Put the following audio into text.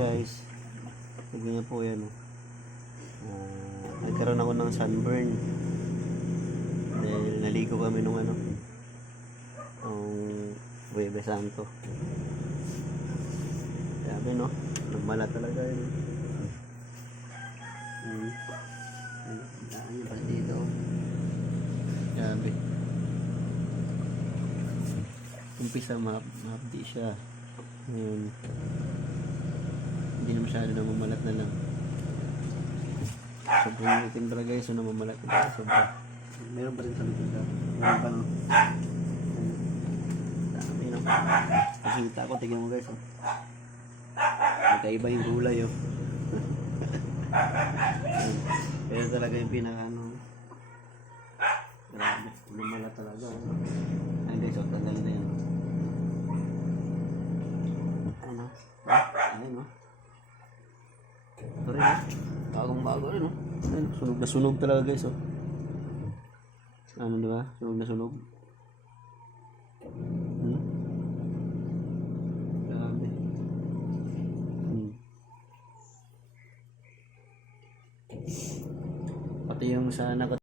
guys. Tignan niyo po yan. Ah, nagkaroon ako ng sunburn. Dahil naligo kami nung ano. Nung Huwebe Santo. Sabi no. Nagmala talaga yun. Hmm. Daan niya pala dito. oh. Grabe. Umpisa mapdi siya. Ngayon, hindi na masyado namamalat na lang. Sobrang itim talaga guys, so namamalat na talaga sobra. Meron pa rin sa likod ka. Meron pa no. Dami no. Nakita ko, tignan mo guys. Oh. Magkaiba yung kulay oh. Pero talaga yung pinaka ano. Grabe, lumala talaga. Oh. Ayun guys, oh, tanggalin na yun. Ano? Ayun oh. Oh. Bagong bago rin oh. Ayun, sunog na sunog talaga guys oh. Ano diba? Sunog na sunog. Hmm? Grabe. Hmm. Pati yung sa nakot